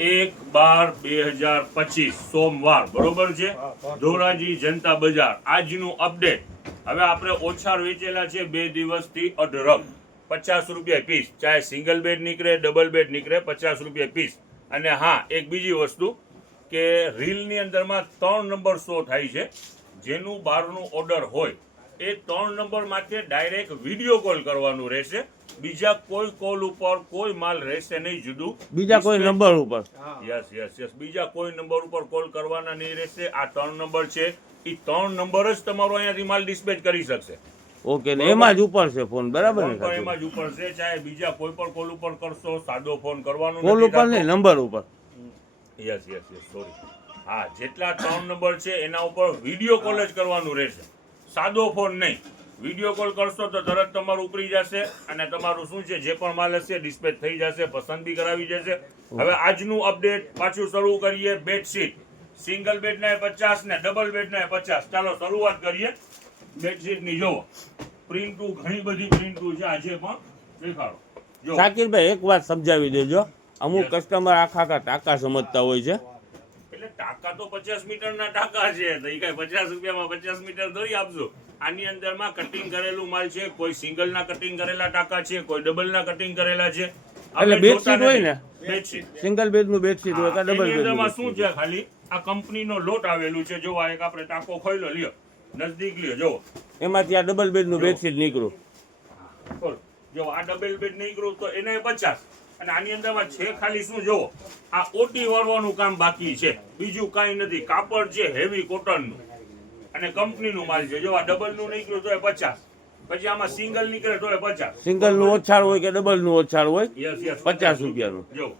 1/12/2025 સોમવાર, બરોબર છે. ધોરાજી જનતા બજાર આજનું અપડેટ. હવે આપણે ઓછા વેચેલા છે 2 દિવસથી અઢળક, 50 રૂપિયા પીસ. ચાહે સિંગલ બેડ નીકળે ડબલ બેડ નીકળે, 50 રૂપિયા પીસ. અને હા, એક બીજી વસ્તુ કે રીલની અંદરમાં 3 નંબર શો થાય છે. જેનું બહારનું ઓર્ડર હોય એ 3 નંબર માટે ડાયરેક્ટ વિડીયો કોલ કરવાનું રહેશે. બીજા કોઈ કોલ ઉપર કોઈ માલ રહેશે નહીં જુદું, બીજા કોઈ નંબર ઉપર. યસ, બીજા કોઈ નંબર ઉપર કોલ કરવાના નહીં રહેશે. આ 3 નંબર છે, એ 3 નંબર જ તમારો અહીંયાથી માલ ડિસ્પેચ કરી શકશે. ઓકે, ને એમાં જ ઉપર છે ફોન, બરાબર ને? એમાં જ ઉપર છે. ચાહે બીજા કોઈ પણ કોલ ઉપર કરશો, સાદો ફોન કરવાનો કોલ ઉપર નહીં, નંબર ઉપર. Yes, sorry. હા, જેટલા 3 નંબર છે એના ઉપર વિડીયો કોલ જ કરવાનું રહેશે, સાદો ફોન નહીં. વિડીયો કોલ કરશો તો તરત તમારું ઉપરી જશે અને તમારું શું છે જે પણ માલ હશે ડિસ્પેચ થઈ જશે, પસંદ બી કરાવી જશે. હવે આજનું અપડેટ પાછું શરૂ કરીએ. બેડશીટ સિંગલ બેડના 50 ને ડબલ બેડના 50. ચાલો શરૂઆત કરીએ બેડશીટની. જોવો પ્રિન્ટુ, ઘણી બધી પ્રિન્ટુ છે આજે પણ દેખાડો. જો શાકિરભાઈ, એક વાત સમજાવી દેજો. અમુક કસ્ટમર આખા ટાંકા સમજતા હોય છે. એટલે ટાંકા તો 50 મીટરના ટાંકા છે, તો એ કઈ 50 રૂપિયામાં 50 મીટર થોડી આપજો. આની અંદરમાં કટિંગ કરેલું માલ છે. કોઈ સિંગલ ના કટિંગ કરેલા ટાંકા છે, કોઈ ડબલ ના કટિંગ કરેલા છે. એટલે બેડશીટ હોય ને, બેડશીટ સિંગલ બેડ નું બેડશીટ હોય કે ડબલ બેડ નું. શું છે ખાલી આ કંપનીનો લોટ આવેલું છે. જો આ એક આપણે ટાંકો ખોલ્યો, લ્યો નજદીક લ્યો, જો એમાંથી આ ડબલ બેડ નું બેડશીટ નીકળ્યું. જો આ ડબલ બેડ નીકળ્યું તો એને 50. અને આની અંદરમાં છે ખાલી શું, જો આ ઓટી વાળવાનું કામ બાકી છે, બીજું કાંઈ નથી. કાપડ છે હેવી કોટનનું અને કંપનીનું માલ છે. જો આ ડબલ નું નીકળ્યું તો 50. પછી આમાં સિંગલ નીકળે તો 50. સિંગલ નું ઓછાળ હોય કે ડબલ નું ઓછાળ હોય, યસ 50 રૂપિયાનું. જો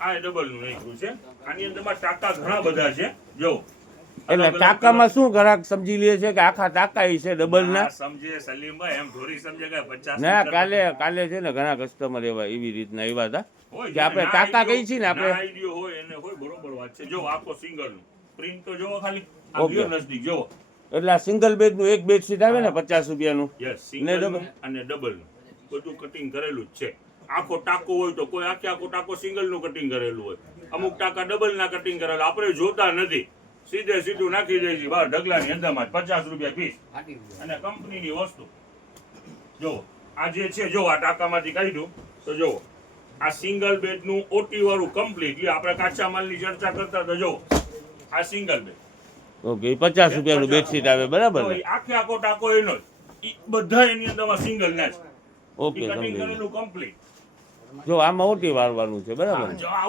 આ ડબલ નું નીકળ્યું છે. આની અંદરમાં ટાંકા ઘણા બધા છે. જો એટલે ટાંકામાં શું ગ્રાહક સમજી લે છે કે આખા ટાંકા છે ડબલ ના? સમજે સલીમભાઈ, એમ થોડી સમજે કે 50 ના, કાલે છે ને ઘણા કસ્ટમર એવા એવી રીતના એવા હતા કે આપણે ટાંકા કઈ છીએ ને આપણે આઈડિયો હોય એને હોય, બરોબર વાત છે. જો આખો સિંગલ નું પ્રિન્ટ તો જોવો ખાલી, આ લ્યો નજદીક જોવો. એટલે આ સિંગલ બેડ નું એક બેડશીટ આવે ને 50 રૂપિયાનું. યસ, સિંગલ અને ડબલ નું બધું કટિંગ કરેલું જ છે. આખો ટાંકો હોય તો કોઈ આખો ટાંકો સિંગલ નું કટિંગ કરેલું હોય, અમુક ટાંકા ડબલ ના કટિંગ કરેલા. આપણે જોતા નથી, સીધું નાખી દે છે બહાર ઢગલાની અંદરમાં 50 રૂપિયા પીસ. અને કંપનીની વસ્તુ જો આ જે છે, જો આ ટાંકામાંથી કાઢ્યું તો જો આ સિંગલ બેડ નું ઓટી વાળું કમ્પ્લીટ. આપણે કાચા માલની ચર્ચા કરતા તો જો આ સિંગલ બેડ. ઓકે, 50 રૂપિયાનું બેડશીટ આવે, બરાબર ને? આખો ટાંકો એનો જ, બધા એની અંદરમાં સિંગલ ના છે. ઓકે, કટિંગ કરેલું કમ્પ્લીટ. જો આમાં ઓટી વાળવાનું છે, બરાબર ને? જો આ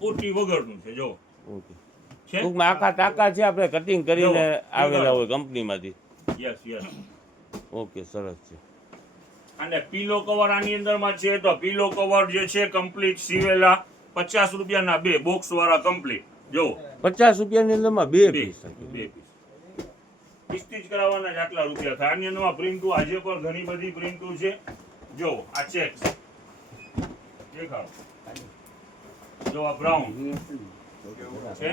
ઓટી વગરનું છે. જો ઓકે, ટૂંકમાં આખા ટાંકા છે આપણે કટિંગ કરીને આવેલા હોય કંપનીમાંથી. યસ. ઓકે, સરસ છે. અને પીલો કવર આની અંદરમાં છે, તો પીલો કવર જે છે કમ્પ્લીટ સીવેલા 50 રૂપિયાના 2 બોક્સ વાળા કમ્પ્લીટ. જો 50 રૂપિયાની અંદરમાં બે પીસ. સ્ટીચ કરાવવાના જ આટલા રૂપિયા થાય. આની અંદરમાં પ્રિન્ટુ આજે પણ ઘણી બધી પ્રિન્ટુ છે. જો આ ચેક દેખાડો, જો આ બ્રાઉન છે,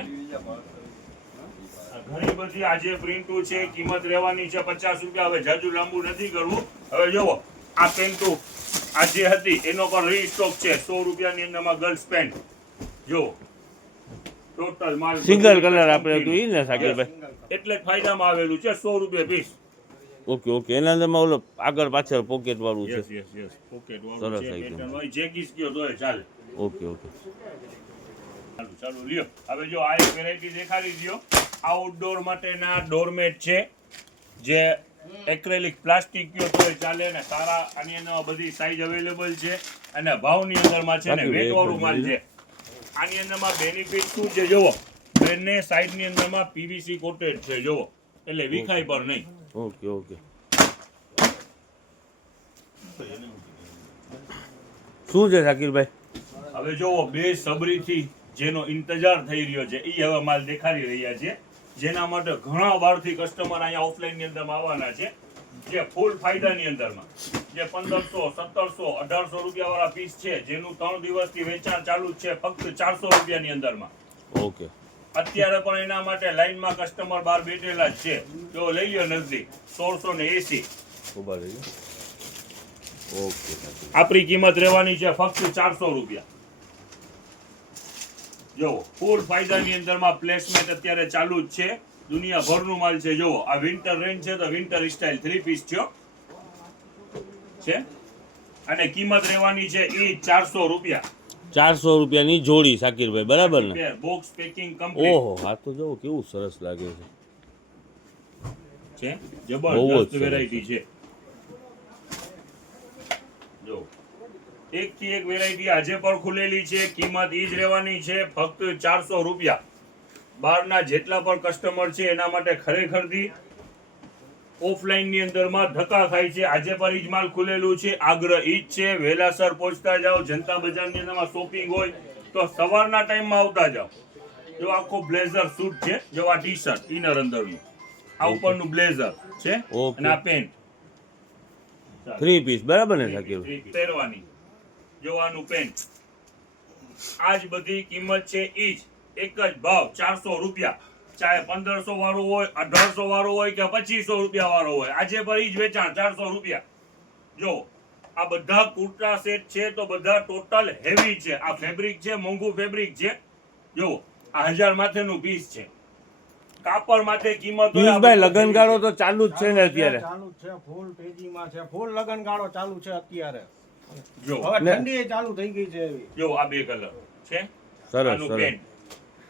ઘણી બધી આજે પ્રિન્ટુ છે. કિંમત રહેવાની છે 50 રૂપિયા. હવે જાજુ લાંબુ નથી કરવું. હવે જોવો આ પેન્ટુ આ જે હતી એનો પણ રીસ્ટોક છે. 100 રૂપિયાની અંદરમાં ગર્લ્સ પેન્ટ. જો ટોટલ માલ સિંગલ કલર આપણે તો ઈ ને સાકીરભાઈ, એટલે જ ફાયદામાં આવેલું છે. 100 રૂપિયા પીસ. ઓકે, એના અંદરમાં ઓલો આગળ પાછળ પોકેટ વાળું છે. યસ પોકેટ વાળું છે, પેટર્ન વાળી જે કિસ કયો તોય ચાલે. ઓકે, ચાલો લ્યો. હવે જો આ એક વેરાયટી દેખાડી દયો. આઉટડોર માટેના ડોરમેટ છે, જે એક્રેલિક પ્લાસ્ટિક કયો તોય ચાલે ને સારા. આની અંદર બધી સાઈઝ અવેલેબલ છે અને ભાવની અંદરમાં છે ને વેટ વાળું માલ છે. આની અંદરમાં બેનિફિટ શું છે જોવો, બંને સાઈડની અંદરમાં પીવીસી કોટેડ છે જોવો, એટલે વિખાય પર નહીં. ઓકે, શું છે સાકીરભાઈ? હવે જોવો બે સબરીથી જેનો ઇંતજાર થઈ રહ્યો છે એ હવે માલ દેખાડી રહ્યા છે, જેના માટે ઘણા વારથી કસ્ટમર અહીંયા ઓફલાઈનની અંદરમાં આવવાના છે. જે ફૂલ ફાયદાની અંદરમાં જે 1500, 1700, 1800 રૂપિયા વાળા પીસ છે, જેનું 3 દિવસથી વેચાણ ચાલુ છે ફક્ત 400 રૂપિયાની અંદરમાં. ઓકે, અત્યારે પણ એના માટે લાઈનમાં કસ્ટમર બહાર બેઠેલા જ છે. જો લઈ લ્યો નજદીક 1680. ઓકે, આપણી કિંમત રહેવાની છે ફક્ત 400 રૂપિયા. જો ફૂલ ફાયદાની અંદરમાં પ્લેસમેન્ટ અત્યારે ચાલુ જ છે, દુનિયાભરનું માલ છે. જો આ વિન્ટર રેન્જ છે તો વિન્ટર સ્ટાઇલ 3 પીસ છે અને કિંમત રહેવાની છે ઈ 400 રૂપિયા. 400 રૂપિયાની જોડી શાકીરભાઈ, બરાબર ને? બોક્સ પેકિંગ કમ્પ્લીટ ઓહો, આ તો જો કેવું સરસ લાગે છે. છે, બહુ જ જબરદસ્ત સરસ. વેરાયટી છે. જો એક થી એક વેરાયટી આજે પણ ખુલેલી છે, કિંમત ઈ જ રહેવાની છે ફક્ત 400 રૂપિયા. બહારના જેટલા પણ કસ્ટમર છે એના માટે ખરેખરથી ઓફલાઈન ની અંદરમાં ધક્કા ખાય છે. આજે પણ ઈ જ માલ ખુલેલું છે, આગ્રહ ઈ જ છે. વહેલાસર પહોંચતા જાઓ, જનતા બજારની અંદરમાં શોપિંગ હોય તો સવારના ટાઈમમાં આવતા જાઓ. જો આખો બ્લેઝર સૂટ છે, જો આ ટી શર્ટ ઇનર અંદરનું, આ ઉપરનું બ્લેઝર છે અને આ પેન્ટ 3 પીસ, બરાબર ને શાકીરભાઈ? પહેરવાની જોવાનું પેન્ટ. આજ બધી કિંમત છે ઈ જ, એક જ ભાવ 400 રૂપિયા. ચાહે 1500 વાળું હોય, 1800 વાળું હોય કે 2500 રૂપિયા વાળો હોય, આજે પર ઈ જ વેચાણ 400 રૂપિયા. જો આ બધા કુર્તા સેટ છે તો બધા ટોટલ હેવી છે. આ ફેબ્રિક છે, મોંઘું ફેબ્રિક છે. જો આ 1000 માથેનું પીસ છે. કાપડ માટે કિંમત પિયુષભાઈ, લગનગાળો તો ચાલુ જ છે ને અત્યારે? ચાલુ જ છે, ફૂલ તેજીમાં છે, ફૂલ લગનગાળો ચાલુ છે અત્યારે. જો હવે ઠંડી ચાલુ થઈ ગઈ છે એવી. જો આ બે કલર છે, સરસ આનું સરસ. પેન્ટ.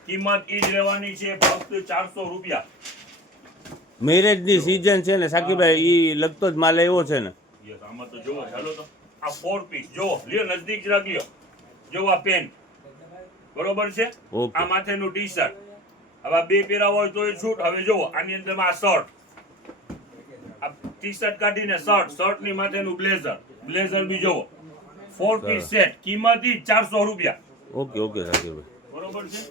કિંમત ઈ જ રહેવાની છે ફક્ત 400 રૂપિયા. મેરેજ ની સીઝન છે ને શાકીરભાઈ, ઈ લગતો જ માલ એવો છે ને? યસ, આમાં તો જોવો, ચાલો તો આ 4 પીસ જો લ્યો, નજદીક જ રાખ્યો. જો આ પેન્ટ બરોબર છે, ઓકે. આ માથેનું ટી શર્ટ. હવે બે પહેરા હોય તો શૂટ. હવે જોવો આની અંદરમાં આ શર્ટ, આ ટી શર્ટ કાઢીને શર્ટ, શર્ટ ની માથેનું બ્લેઝર, બ્લેઝર બી જોવો. 4 પીસ સેટ, કિંમત ઈ 400 રૂપિયા. ઓકે ઓકે શાકીરભાઈ. બરોબર છે.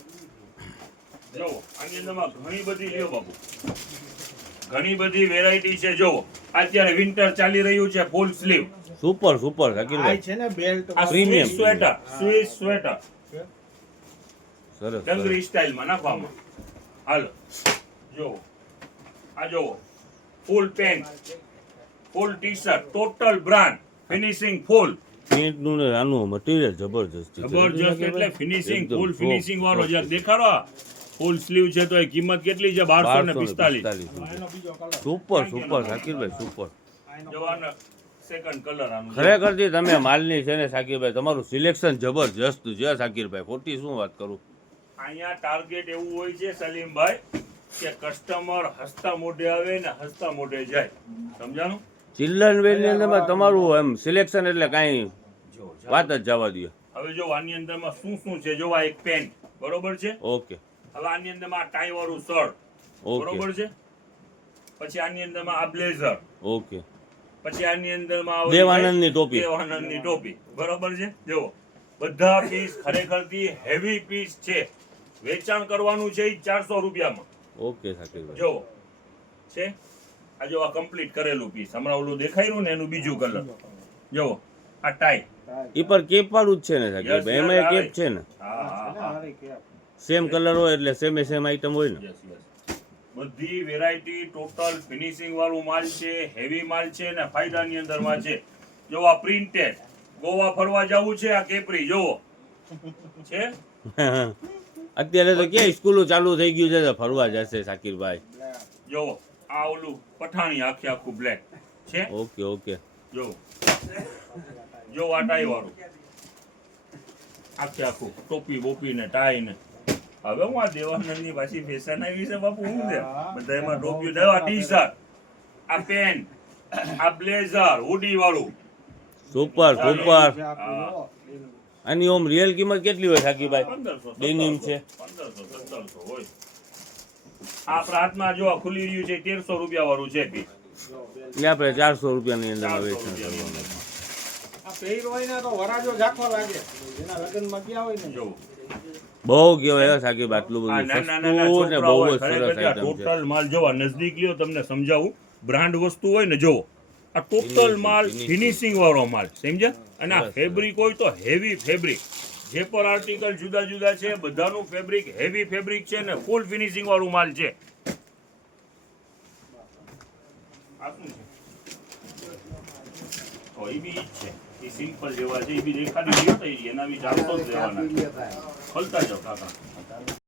જોવો આની અંદરમાં ઘણી બધી લ્યો બાબુ, ઘણી બધી વેરાયટી છે. જોવો અત્યારે વિન્ટર ચાલી રહ્યું છે, ફૂલ સ્લીવ. સુપર સુપર આ શાકીરભાઈ, છે ને બેલ્ટ આ Premium. Swiss sweater, Swiss sweater સરસ ડંગરી સરસ. સ્ટાઇલમાં નાખવામાં. હાલો જોવો, આ જોવો full pant, full T shirt, total brand, finishing full. Pant નું ને આનું મટીરિયલ જબરજસ્ત છે. જબરજસ્ત એટલે ફિનિશિંગ, એકદમ ફૂલ top, ફિનિશિંગ વાળો. top. જ્યાં દેખાડો ફૂલ સ્લીવ છે તો એ કિંમત કેટલી છે? 1245. એનો બીજો કલર. સુપર સુપર શાકીરભાઈ, સુપર. જવાનો સેકન્ડ કલર આનું. ખરેખરથી તમે માલની છે ને શાકીરભાઈ, તમારું સિલેક્શન જબરજસ્ત છે શાકીરભાઈ, ખોટી શું વાત કરું. અહીંયા ટાર્ગેટ એવું હોય છે સલીમભાઈ કે કસ્ટમર હસતા મોઢે આવે ને હસતા મોઢે જાય. સમજાણું? ચિલ્ડ્રન વેર ની અંદરમાં તમારું એમ સિલેક્શન એટલે કાંઈ વાત જ જવા દો. હવે જો આની અંદરમાં શું શું છે, જો આ એક પેન્ટ બરોબર છે. ઓકે હવે આની અંદરમાં આ ટાઈ વાળું શર્ટ બરોબર ઓકે છે. પછી આની અંદરમાં આ બ્લેઝર, ઓકે. પછી આની અંદરમાં આ દેવાનંદની ટોપી. દેવાનંદની ટોપી બરોબર છે. જો બધા પીસ ખરેખરથી હેવી પીસ છે. વેચાણ કરવાનું છે ઈ 400 રૂપિયામાં. ઓકે શાકીરભાઈ. જો છે આ જો આ કમ્પ્લીટ કરેલું પીસ, હમણાં ઓલું દેખાયું ને એનું બીજું કલર. જો આ ટાઈ. ઈ પર કેપ વાળું જ છે ને શાકીરભાઈ? Yes, એમાં yes, કેપ છે ને? હા હા હા. અરે કે સેમ કલર હોય એટલે સેમે સેમ આઈટમ હોય ને? Yes yes. બધી વેરાયટી ટોટલ ફિનિશિંગ વાળું માલ છે, હેવી માલ છે ને ફાયદાની અંદરમાં છે. જો આ પ્રિન્ટેડ, ગોવા ફરવા જવું છે, આ કેપરી જોવો છે. અત્યારે તો ક્યાં સ્કૂલો ચાલુ થઈ ગયું છે તો ફરવા જશે શાકીરભાઈ. જો આ ઓલું પઠાણી આખે આખું બ્લેક છે. Okay okay. જો જો આ ટાઈ વાળું આખે આખું ટોપી બોપી ને ટાઈ ને. હવે હું આ દેવાનંદની પાછી ફેશન આવી છે બાપુ, હું છે બધા એમાં ટોપી દેવા, ટી શર્ટ, આ પેન્ટ, આ બ્લેઝર હુડી વાળું. Super super. છે આખું જો. આની ઓમ રિયલ કિંમત કેટલી હોય શાકીરભાઈ? 1500 Denim છે. 1500 1700 હોય. આપણા હાથમાં જો આ ખુલી રહ્યું છે 1300 રૂપિયા વાળું છે પીસ. એટલે આપણે 400 રૂપિયાની અંદર 400 વેચાણ રૂપિયાની કરવાનું. અંદર. આ પહેર્યો હોય ને તો વરાજો ઝાંખો લાગે. જેના લગ્નમાં ગયા હોય ને. જો બહુ કહેવાય શાકીરભાઈ, આટલું આ બધું નાના સસ્તું ને છોકરા બહુ હોય જ સરસ ખરેખર આઈટમ છે. ટોટલ માલ જોવા નજદીક લ્યો, તમને સમજાવું. બ્રાન્ડ વસ્તુ હોય ને જો આ ટોટલ માલ ફિનિશિંગ વાળો માલ, સમજ્યા? અને આ બસ, ફેબ્રિક હોય તો હેવી ફેબ્રિક. જે પણ આર્ટિકલ જુદા જુદા છે બધાનું ફેબ્રિક હેવી ફેબ્રિક છે ને ફૂલ ફિનિશિંગ વાળું માલ છે. આ શું છે? તો એ બી ઈ જ છે, એ સિમ્પલ જેવા છે, એ બી દેખાડી ગયો તો એના બી 400 જ લેવાના. ખોલતા જાઓ કાકા